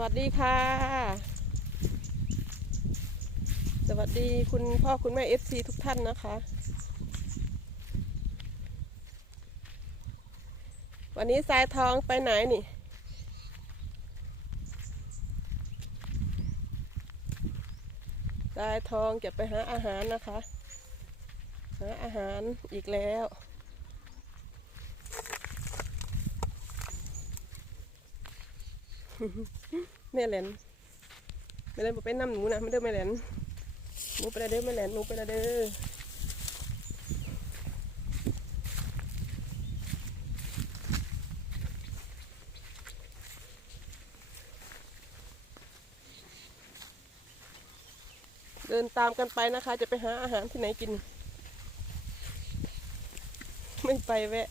วัสดีค่ะ สวัสดีคุณพ่อคุณแม่ FC ทุกท่านนะคะ วันนี้สายทองไปไหนนี่สายทองจะไปหาอาหารนะคะ หาอาหารอีกแล้ว แม่แหลนแม่แหลนบอกเป็นน้ำหนูนะไม่เด้อแม่แหลนหนูไปละเด้อแม่แหลนหนูไปละเด้อเดินตามกันไปนะคะ จะไปหาอาหารที่ไหนกิน ไม่ไปแวะ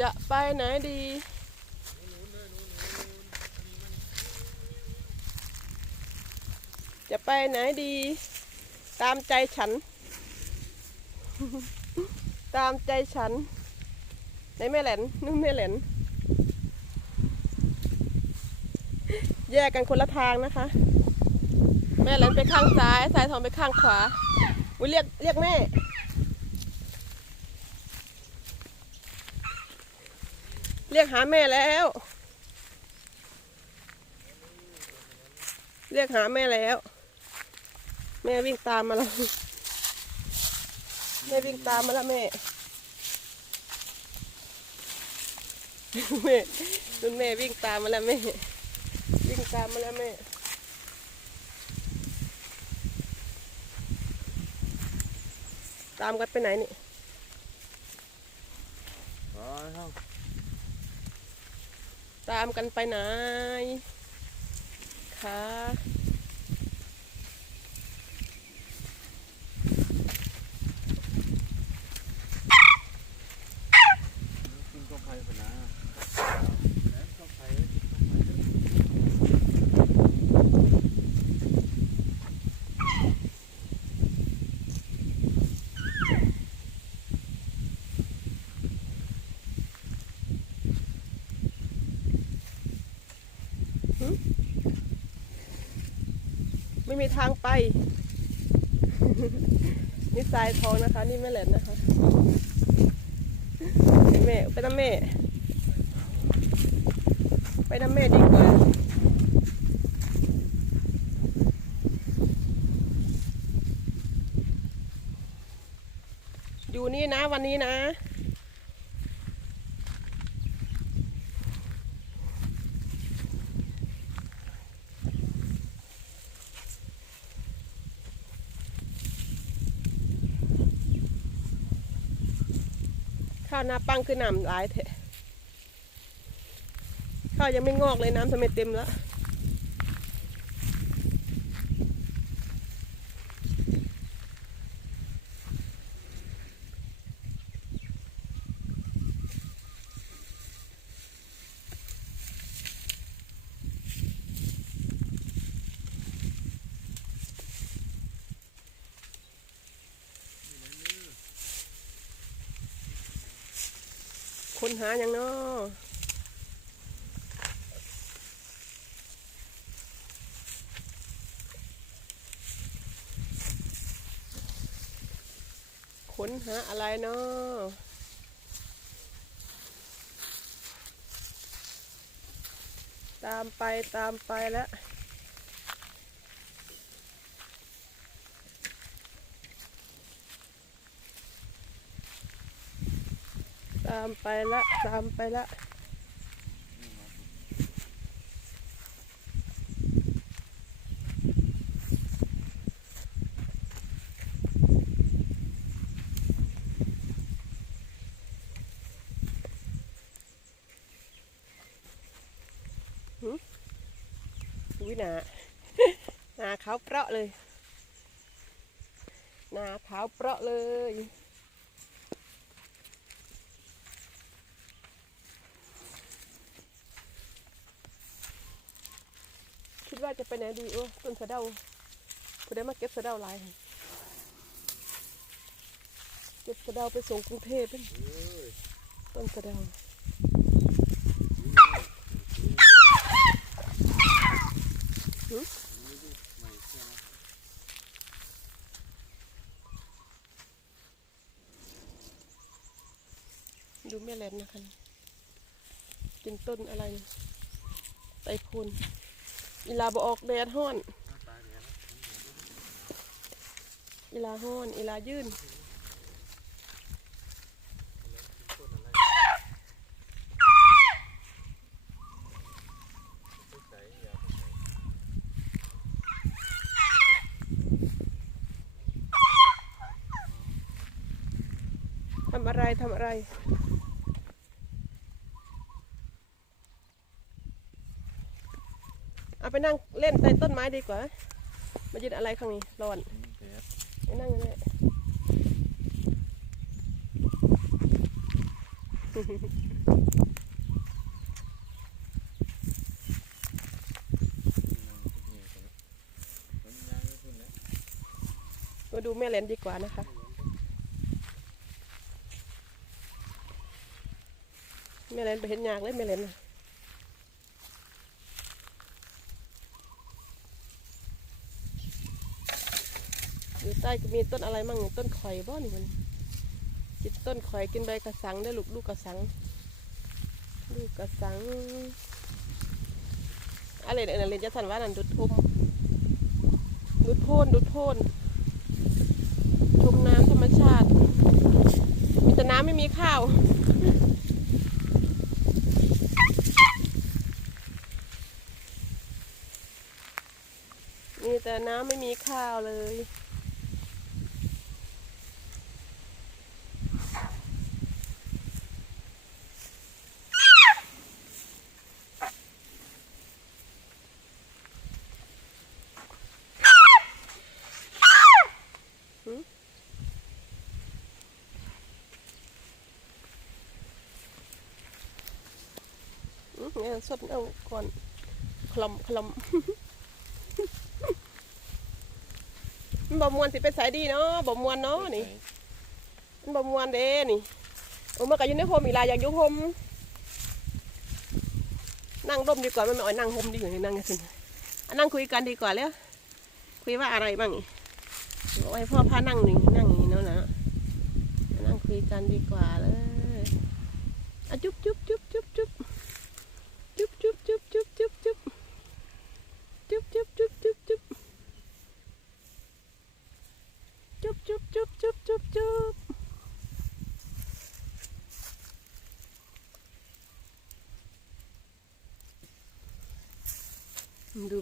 จะไปไหนดี จะไปไหนดี ตามใจฉัน ตามใจฉัน ในแม่แหลนนุ่มแม่แหลนแยกกันคนละทางนะคะ แม่แหลนไปข้างซ้าย สายทองไปข้างขวาอุ้ยเรียกเรียกแม่ เรียกหาแม่แล้ว เรียกหาแม่แล้ว แม่วิ่งตามมาแล้ว แม่วิ่งตามมาแล้วแม่ แม่นุ่นแม่วิ่งตามมาแล้วแม่ วิ่งตามมาแล้วแม่ตามกันไปไหนนี่ ตามกันไปไหนคะ กินก็ไปพนะแล้วก็ไป ไม่มีทางไป นี่ทรายทองนะคะ นี่แม่แหลนนะคะแม่ไปน้ำแม่ ไปน้ำแม่ดีกว่าอยู่นี่นะวันนี้นะ ข้าวหน้าปังคือน้ำหลายแท้ข้าวยังไม่งอกเลยน้ำทำไมเต็มแล้ว นหาอย่างน้อค้นหาอะไรเนาะตามไปตามไปแล้ว ตามไปละตามไปละหึอุ้ยหนาหนาขาวเปราะเลยหนาขาวเปราะเลย ว่าจะไปไหนดีโอ้ต้นสะเดาคุณได้มาเก็บสะเดาหลายเก็บสะเดาไปส่งกรุงเทพเป็นต้นสะเดาดูไม่ใช่ไหมดูแม่แหลมนะคะกินต้นอะไรไตรคุณ อีลาบออกแดดห้อน อีลาห้อนอีลายื่นทำอะไรทำอะไร ไปนั่งเล่นใต้ต้นไม้ดีกว่า มายืนอะไรข้างนี้ร้อนไปนั่งกันเลยมาดูแม่แหลนดีกว่านะคะแม่แหลนไปเห็นยากเลยแม่แหลนนะอยู่ใต้ก็มีต้นอะไรมั่งต้นข่อยบ่นี่มันกินต้นข่อยกินใบกระสังได้ลูกลูกกระสัง ลูกกระสังอะไรเนี่ยเรียนจะสันว่านั่นดุดทุ่มดุดโพนดุดโพนชมน้ำธรรมชาติ มีแต่น้ำไม่มีข้าวมีแต่น้ำไม่มีข้าวเลย อืมเนี่ยสดเอาก่อนคลำคลำมันบ่มวนสิไปสายดีเนาะบ่มวนเนาะนี่มันบ่มวนเด้นี่โอ้เมื่อกี้อยู่ในโฮมอีหลาอยากอยู่โฮมนั่งร่มดีกว่ามันไม่อ่อยนั่งโฮมดีกว่านี่นั่งกันสิอะนั่งคุยกันดีกว่าแล้วคุยว่าอะไรบ้างนี่บอกให้พ่อพานั่งหนึ่งนั่งอย่างนี้เนาะนะนั่งคุยกันดีกว่าเลยอะจุ๊บจุ๊บจุ๊บจุ๊บจุ๊บ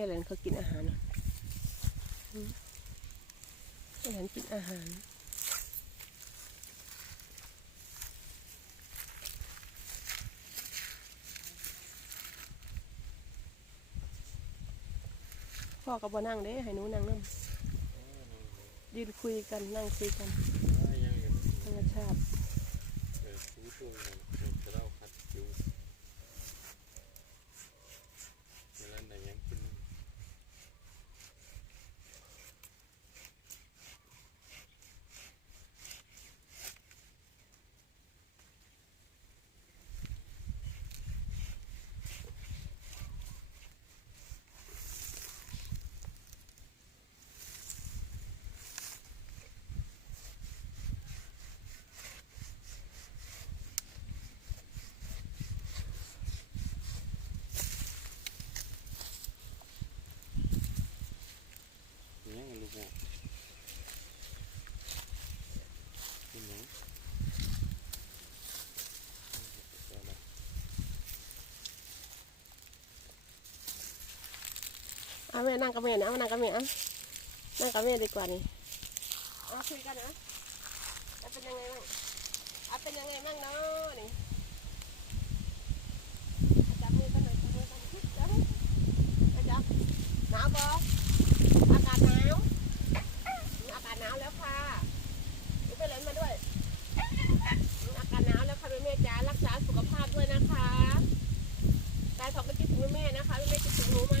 ม่แหลนเขากินอาหารนะอืมแม่แหลนกินอาหารพ่อกับบ่นั่งเด้ให้หนูนั่งนั่งยืนคุยกันนั่งคุยกันยังอยู่ธรรมชาติ เออชูตุ้งมันจะเล่าคัดคิวเวลาไหนยังขึ้น กเป็นยังเอาแม่นั่งกับแม่นะเอานั่งกับแม่เอานั่งกับแม่ดีกว่านี่เอาคุยกันนะเอาเป็นยังไงบ้างเอาเป็นยังไงบ้างเนาะนี่จับมือกันหน่อยจับมือกันจับเอาจับหนาวปะ นูมา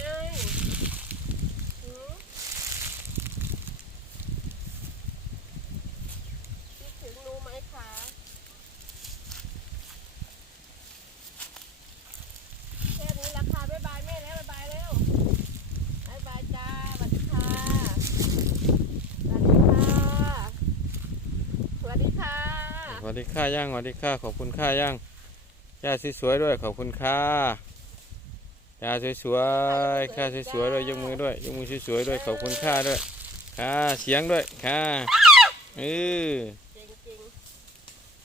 คิดถึงนูไหมคะแค่นี้ราคาบ๊าบายแม่แล้วบ๊าบายแล้วบ๊าบายจ้าสวัสดีค่าสวัสดีค่ะสวัสดีค่ะสวัสดีค่ะย่างสวัสดีค่าขอบคุณค่าย่างย่าสวยด้วยขอบคุณค่า ย่าสวยๆค่าสวยๆด้วยยกมือด้วยยกมือสวยๆด้วยขอบคุณค่าด้วยค่าเสียงด้วยค่าเออ